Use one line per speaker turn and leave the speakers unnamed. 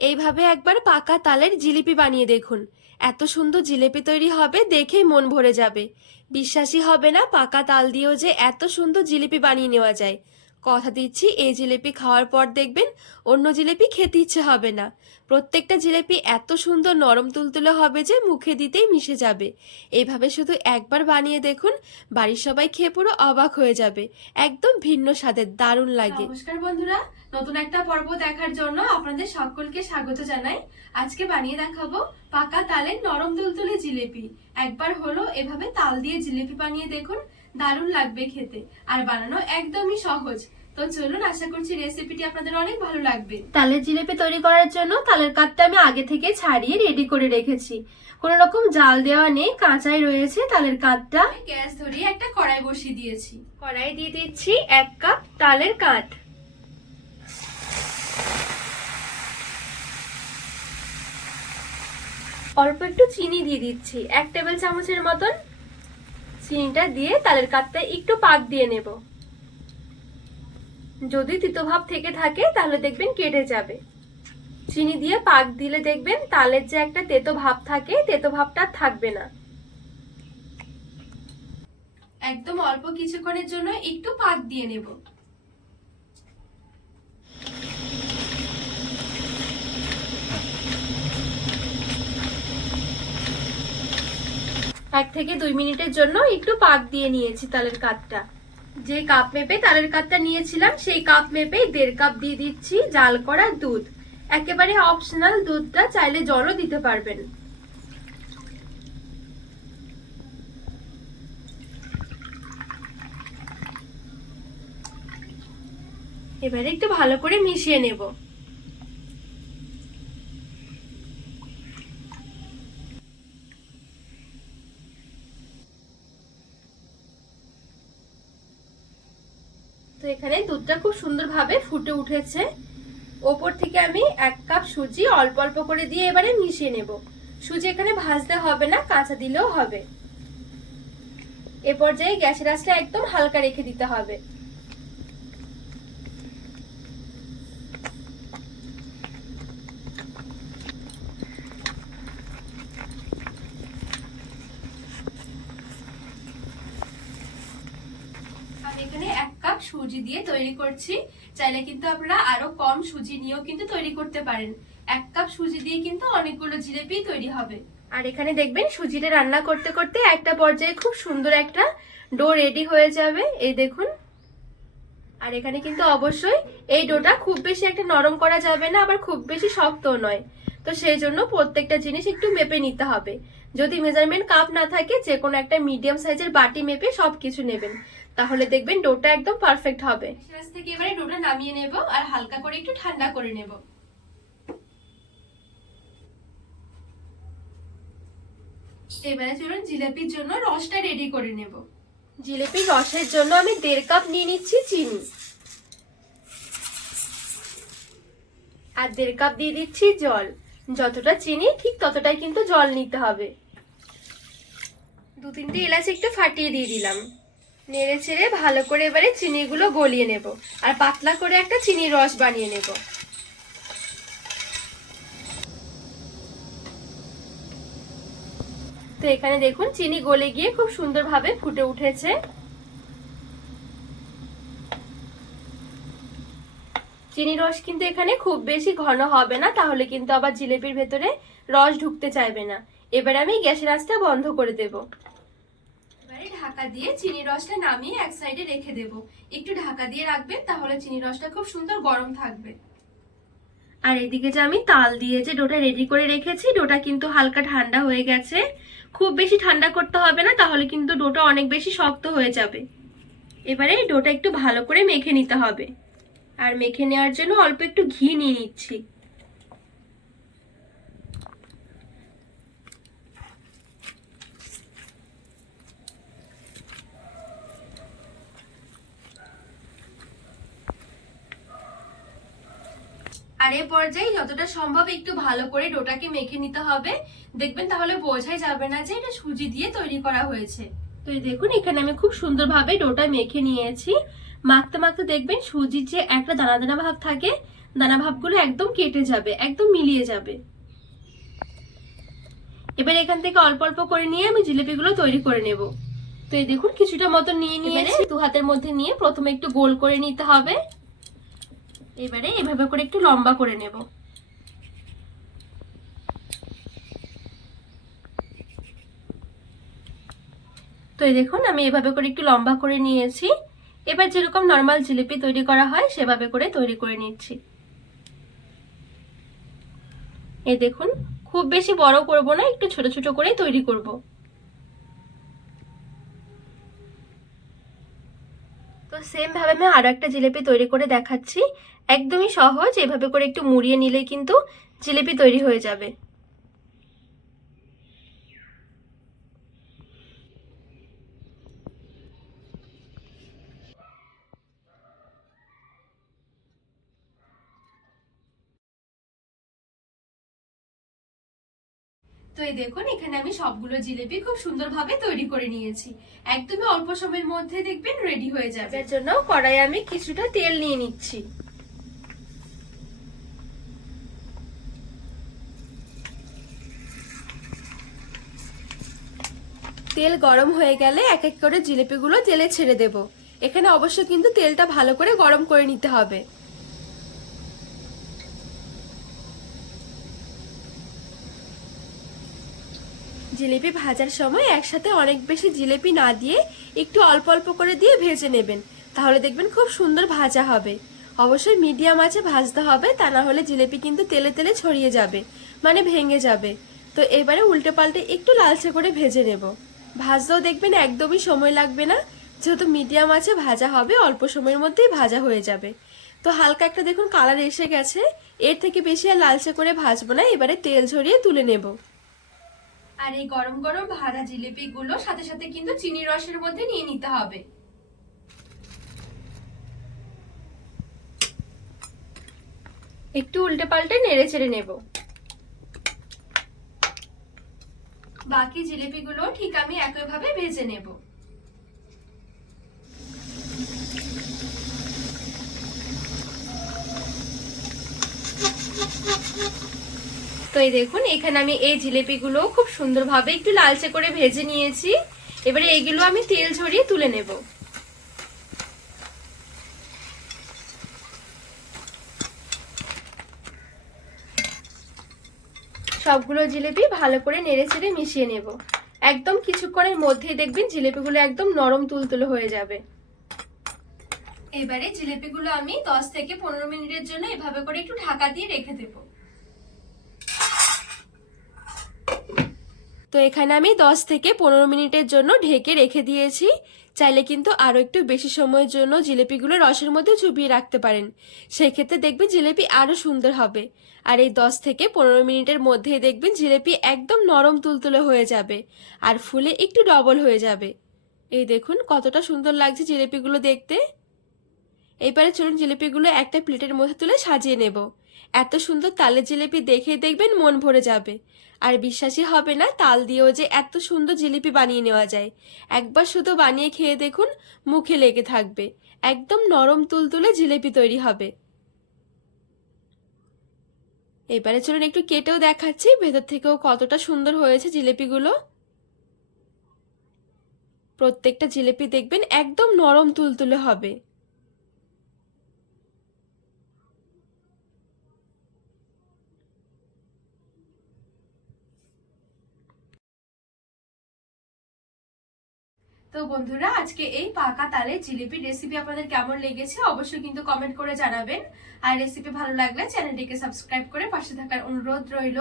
এইভাবে একবার পাকা তালের জিলিপি বানিয়ে দেখুন। এত সুন্দর জিলিপি তৈরি হবে দেখেই মন ভরে যাবে। বিশ্বাসই হবে না পাকা তাল দিয়েও যে এত সুন্দর জিলিপি বানিয়ে নেওয়া যায়। কথা দিচ্ছি, এই জিলিপি খাওয়ার পর দেখবেন অন্য জিলিপি খেতে ইচ্ছে হবে না। প্রত্যেকটা জিলিপি এত সুন্দর নরম তুলতুলে হবে যে মুখে দিতেই মিশে যাবে। এইভাবে শুধু একবার বানিয়ে দেখুন, বাড়ির সবাই খেয়ে পুরো অবাক হয়ে যাবে। একদম ভিন্ন স্বাদের, দারুণ লাগে। নমস্কার বন্ধুরা নতুন একটা পর্ব দেখার জন্য আপনাদের সকলকে স্বাগত জানাই। আজকে বানিয়ে দেখাবো পাকা তালের নরম তুলতুলে জিলিপি। একবার হলো এভাবে তাল দিয়ে জিলিপি বানিয়ে দেখুন দারুণ লাগবে খেতে। আর বানানো একদমই সহজ। তো চলুন আশা করছি রেসিপিটি আপনাদের অনেক ভালো লাগবে। তালের জিলিপি তৈরি করার জন্য তালের কাঠটা আমি আগে থেকে ছাড়িয়ে রেডি করে রেখেছি। কোনো রকম জাল দেওয়া নেই কাঁচাই রয়েছে তালের কাঠটা গ্যাস ধরিয়ে একটা কড়াই বসিয়ে দিয়েছি। কড়াই দিয়ে দিচ্ছি এক কাপ তালের কাঠ। অল্প একটু চিনি দিয়ে দিচ্ছি। এক টেবিল চামচের মতন চিনিটা দিয়ে তালের কাঠটা একটু পাক দিয়ে নেব। যদি তিতভাব থেকে থাকে, তাহলে দেখবেন কেটে যাবে। চিনি দিয়ে পাক দিলে দেখবেন তালের যে একটা তেতো ভাব থাকে, তেতো ভাবটা থাকবে না। একদম অল্প কিছুক্ষণের জন্য একটু পাক দিয়ে নেব। এক থেকে দুই মিনিটের জন্য একটু পাক দিয়ে নিয়েছি তালের কাপটা। যে কাপ মেপে তালের কাপটা নিয়েছিলাম, সেই কাপ মেপে দেড় কাপ দিয়ে দিচ্ছি জাল করা দুধ। একেবারে অপশনাল দুধটা চাইলে জলও দিতে পারবেন। এবারে একটু ভালো করে মিশিয়ে নেব। তো এখানে দুধটা খুব সুন্দরভাবে ফুটে উঠেছে। ওপর থেকে আমি এক কাপ সুজি অল্প অল্প করে দিয়ে এবারে মিশিয়ে নেব। সুজি এখানে ভাজতে হবে না, কাঁচা দিলেও হবে। এ পর্যায়ে গ্যাসের আঁচটা একদম হালকা রেখে দিতে হবে। আমি এখানে কাপ সুজি দিয়ে তৈরি করছি। চাইলে কিন্তু আপনারা আরও কম সুজি নিয়েও কিন্তু তৈরি করতে পারেন। এক কাপ সুজি দিয়ে কিন্তু অনেকগুলো জিলেপি তৈরি হবে। আর এখানে দেখবেন সুজিটা রান্না করতে করতে একটা পর্যায়ে খুব সুন্দর একটা ডো রেডি হয়ে যাবে। এই দেখুন। আর এখানে কিন্তু অবশ্যই এই ডোটা খুব বেশি একটা নরম করা যাবে না, আবার খুব বেশি শক্তও নয়। তো সেই জন্য প্রত্যেকটা জিনিস একটু মেপে নিতে হবে। যদি মেজারমেন্ট কাপ না থাকে যে কোনো একটা মিডিয়াম সাইজের বাটি মেপে সবকিছু নেবেন। তাহলে দেখবেন ডোটা একদম পারফেক্ট হবে। গ্যাস থেকে এবারে ডোটা নামিয়ে নেব আর হালকা করে একটু ঠান্ডা করে নেব। এবারে চলুন জিলাপির জন্য রসটা রেডি করে নেব। জিলিপির রসের জন্য আমি দেড় কাপ নিয়ে নিচ্ছি চিনি। আর দেড় কাপ দিয়ে দিচ্ছি জল। যতটা চিনি ঠিক ততটাই কিন্তু জল নিতে হবে। দু তিনটে এলাচ একটু ফাটিয়ে দিয়ে দিলাম। নেড়ে ছেড়ে ভালো করে এবারে চিনিগুলো গলিয়ে নেব। আর পাতলা করে একটা চিনির রস বানিয়ে নেব। তো এখানে দেখুন, চিনি গলে গিয়ে খুব সুন্দরভাবে ফুটে উঠেছে। চিনি রস কিন্তু এখানে খুব বেশি ঘন হবে না, তাহলে কিন্তু আবার জিলেপির ভেতরে রস ঢুকতে চাইবে না। এবারে আমি গ্যাসের আঁচটা বন্ধ করে দেব। ঢাকা দিয়ে চিনি রসটা নামিয়ে এক সাইডে রেখে দেব। একটু ঢাকা দিয়ে রাখবেন তাহলে চিনি রসটা খুব সুন্দর গরম থাকবে। আর এদিকে যে আমি তাল দিয়ে যে ডোটা রেডি করে রেখেছি, ডোটা কিন্তু হালকা ঠান্ডা হয়ে গেছে। খুব বেশি ঠান্ডা করতে হবে না, তাহলে কিন্তু ডোটা অনেক বেশি শক্ত হয়ে যাবে। এবারে ডোটা একটু ভালো করে মেখে নিতে হবে। আর মেখে নেওয়ার জন্য অল্প একটু ঘি নিয়ে নিচ্ছি। আর এই পর্যায়ে যতটা সম্ভব একটু ভালো করে ডোটাকে মেখে নিতে হবে। দেখবেন তাহলে বোঝাই যাবে না যে এটা সুজি দিয়ে তৈরি করা হয়েছে। তো এই দেখুন এখানে আমি খুব সুন্দরভাবে ডোটা মেখে নিয়েছি। মাখতে মাখতে দেখবেন সুজির যে একটা দানা দানা ভাব থাকে দানা ভাবগুলো একদম কেটে যাবে একদম মিলিয়ে যাবে। এবার এখান থেকে অল্প অল্প করে নিয়ে আমি জিলিপিগুলো তৈরি করে নেব। তো এই দেখুন কিছুটা মতো নিয়ে নিয়ে দু হাতের মধ্যে নিয়ে প্রথমে একটু গোল করে নিতে হবে। এবারে এভাবে করে একটু লম্বা করে নেব। তো এই দেখুন, আমি এভাবে করে একটু লম্বা করে নিয়েছি। এবার যেরকম নর্মাল জিলিপি তৈরি করা হয়, সেভাবে করে তৈরি করে নিচ্ছি। এই দেখুন, খুব বেশি বড় করব না, একটু ছোট ছোট করেই তৈরি করব। তো সেম ভাবে আমি আরও একটা জিলেপি তৈরি করে দেখাচ্ছি। একদমই সহজ, এভাবে করে একটু মুড়িয়ে নিলে কিন্তু জিলেপি তৈরি হয়ে যাবে। তো এই দেখুন, এখানে আমি সবগুলো জিলেপি খুব সুন্দরভাবে তৈরি করে নিয়েছি। একদমই অল্প সময়ের মধ্যে দেখবেন রেডি হয়ে যাবে। এর জন্য কড়াই আমি কিছুটা তেল নিয়ে নিচ্ছি। তেল গরম হয়ে গেলে এক এক করে জিলেপিগুলো তেলে ছেড়ে দেব। এখানে অবশ্য কিন্তু তেলটা ভালো করে গরম করে নিতে হবে। জিলিপি ভাজার সময় একসাথে অনেক বেশি জিলিপি না দিয়ে একটু অল্প অল্প করে দিয়ে ভেজে নেবেন। তাহলে দেখবেন খুব সুন্দর ভাজা হবে। অবশ্যই মিডিয়াম আছে ভাজতে হবে, তা না হলে জিলিপি কিন্তু তেলে তেলে ছড়িয়ে যাবে মানে ভেঙে যাবে। তো এবারে উল্টে পাল্টে একটু লালচে করে ভেজে নেব। ভাজতেও দেখবেন একদমই সময় লাগবে না, যেহেতু মিডিয়াম আছে ভাজা হবে, অল্প সময়ের মধ্যেই ভাজা হয়ে যাবে। তো হালকা একটা দেখুন কালার এসে গেছে, এর থেকে বেশি আর লালচে করে ভাজবো না, এবারে তেল ঝরিয়ে তুলে নেব। আর এই গরম গরম ভাজা জিলিপি গুলো সাথে সাথে কিন্তু চিনি রসের মধ্যে নিয়ে নিতে হবে। একটু উল্টে পাল্টে নেড়ে চেড়ে নেব। বাকি জিলিপি গুলো ঠিক আমি একইভাবে ভেজে নেব। তো এই দেখুন, এখানে আমি এই জিলেপিগুলো খুব সুন্দরভাবে একটু লালচে করে ভেজে নিয়েছি। এবারে এইগুলো আমি তেল ঝরিয়ে তুলে নেব। সবগুলো জিলেপি ভালো করে নেড়ে চেড়ে মিশিয়ে নেব। একদম কিছুক্ষণের মধ্যেই দেখবেন জিলেপিগুলো একদম নরম তুলতুলে হয়ে যাবে। এবারে জিলেপিগুলো আমি দশ থেকে পনেরো মিনিটের জন্য এভাবে করে একটু ঢাকা দিয়ে রেখে দেবো। তো এখানে আমি 10 থেকে পনেরো মিনিটের জন্য ঢেকে রেখে দিয়েছি। চাইলে কিন্তু আরও একটু বেশি সময়ের জন্য জিলেপিগুলো রসের মধ্যে চুপিয়ে রাখতে পারেন। সেক্ষেত্রে দেখবেন জিলেপি আরও সুন্দর হবে। আর এই 10 থেকে পনেরো মিনিটের মধ্যেই দেখবেন জিলেপি একদম নরম তুলতুলে হয়ে যাবে আর ফুলে একটু ডবল হয়ে যাবে। এই দেখুন কতটা সুন্দর লাগছে জিলেপিগুলো দেখতে। এইবারে চলুন জিলেপিগুলো একটা প্লেটের মধ্যে তুলে সাজিয়ে নেব। এত সুন্দর তালের জিলিপি দেখে দেখবেন মন ভরে যাবে। আর বিশ্বাসই হবে না তাল দিয়েও যে এত সুন্দর জিলিপি বানিয়ে নেওয়া যায়। একবার শুধু বানিয়ে খেয়ে দেখুন, মুখে লেগে থাকবে। একদম নরম তুলতুলে জিলিপি তৈরি হবে। এবারে চলুন একটু কেটেও দেখাচ্ছি, ভেতর থেকেও কতটা সুন্দর হয়েছে জিলিপিগুলো। প্রত্যেকটা জিলিপি দেখবেন একদম নরম তুলতুলে হবে। তো বন্ধুরা, আজকে এই পাকা তালে জিলিপি রেসিপি আপনাদের কেমন লেগেছে অবশ্যই কিন্তু কমেন্ট করে জানাবেন। আর রেসিপি ভালো লাগলে চ্যানেলটিকে সাবস্ক্রাইব করে পাশে থাকার অনুরোধ রইল।